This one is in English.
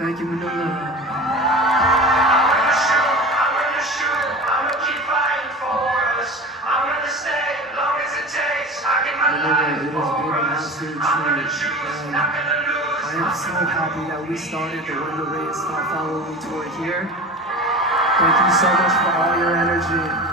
Thank you, Manila. I'm gonna shoot, I'm gonna keep fighting for us. I'm gonna stay as long as it takes. I give my life for us. I'm gonna choose, not gonna lose. I am so happy that we started the When the Rain Stop Follow Me tour here. Thank you so much for all your energy.